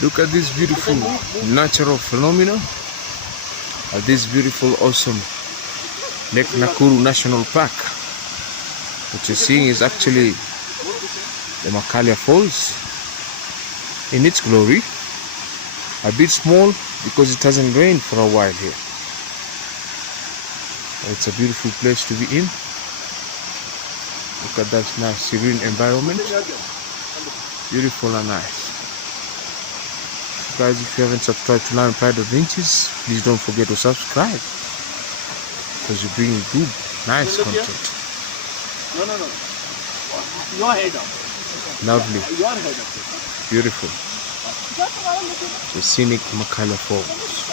Look at this beautiful natural phenomena. At this beautiful, awesome Lake Nakuru National Park. What you're seeing is actually the MAKALIA Falls in its glory. A bit small because it hasn't rained for a while here. It's a beautiful place to be in. Look at that nice serene environment. Beautiful and nice. Guys, if you haven't subscribed to Lion Pride Adventures, please don't forget to subscribe, because you bring good, nice content. No. Your head up. Lovely. Your head up. Beautiful. The scenic MAKALIA Falls.